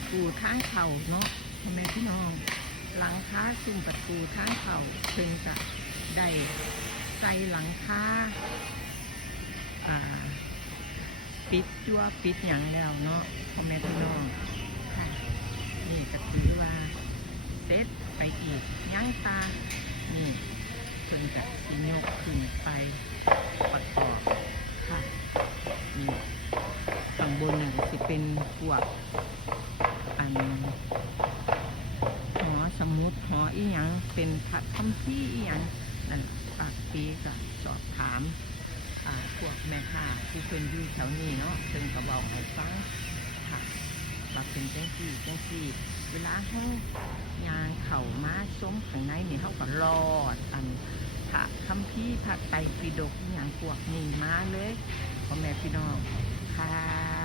ประตูทางเข้าเนาะพ่อแม่พี่น้องหลังคาซุ้มประตูทางเข้าเพิ่งจะได้ใส่หลังคาปิดจั่วปิดหยังแล้วเนาะพ่อแม่พี่น้องค่ะนี่ก็ถือว่าเสร็จไปอีกยังตานี่เพิ่นกับสิยกขึ้นไปประกอบค่ะนี่ข้างบนนี่สิเป็นพวกหอสมุดหออีหยังเป็นพระคัมภีร์อีหยังนั่นปากปีก็สอบถามพวกแม่ค้าผู้เป็นอยู่แถวนี้เนาะเพิ่นก็บอกให้ฟังค่ะว่าเป็นจังซี่เวลาเฮายางเข้ามาส้มข้างในนี่เฮาก็รอดพระคัมภีร์พระไตรปิฎกอหย่างพวกนี้มาเลยพ่อแม่พี่น้องค่ะ